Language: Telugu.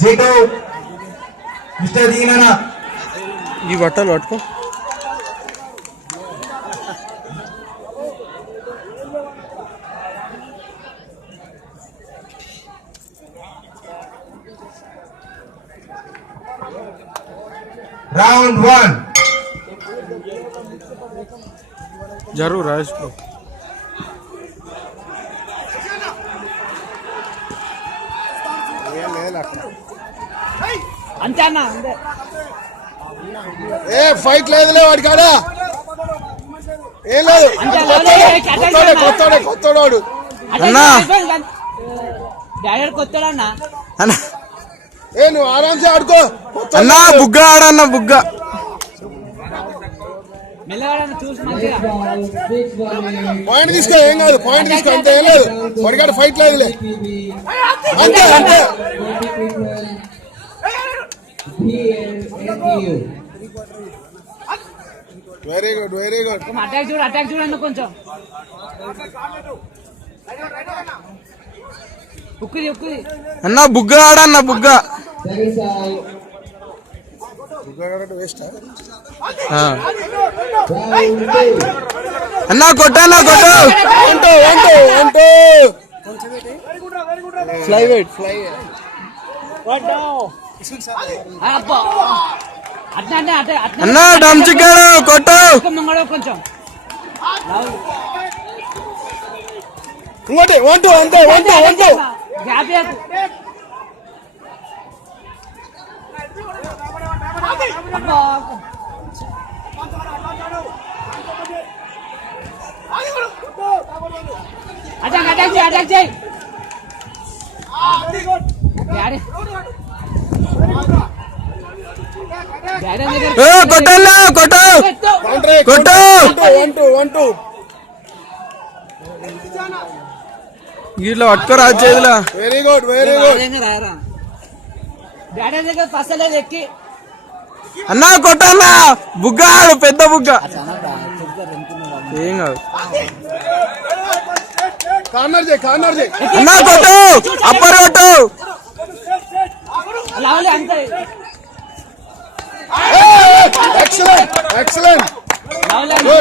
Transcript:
జీటో మిస్టర్ దీనన ఈ బట్టలు పట్టుకో. రౌండ్ 1 జరుగు రాజేష్ బ్రో. అంతే అన్న అంతే. ఏ ఫైట్ లేదులే వాడి కాడ ఏం లేదు. కొత్తోడు అన్నా డాడీ కొత్తడన్న అన్న ఏ నువ్వు ఆరాంసే ఆడుకో. అన్నా బుగ్గ ఆడన్న బుగ్గ. మెల్లగాడన్న చూసి మంచిగా పాయింట్ తీసుకో, ఏం కాదు. పాయింట్ తీసుకో, అంతే. ఏం లేదు వాడి కాడ ఫైట్ లేదులే. అంతే అంతే. Very good very good. Attack చూడండి కొంచెం. ఉక్కుది అన్నా బుగ్గ ఆడన్న బుగ్గ. అన్నా కొట్టన్నా కొట్టు. Fly weight fly. అన్నా డమ్ చికెన్ కొట్టు. కొంచెం ఇంకోటి 1-2 అంతే. 1-2 గ్యాప్ అటాక్ చేయి. కొట్టన్నా కొట్టు కొట్టు. 1-2 ఇట్లా పట్టుకోరా చేతిలో. Very good very good. Daddy దగ్గర పసలేదు ఎక్కి. అన్నా కొట్టన్నా బుగ్గ ఆడు పెద్ద బుగ్గ. ఏం కాదు. కార్నర్ చేయి. అన్నా కొట్టు అప్పర్ కొట్టు. అంతే. ఎక్సలెంట్. లవ్లీ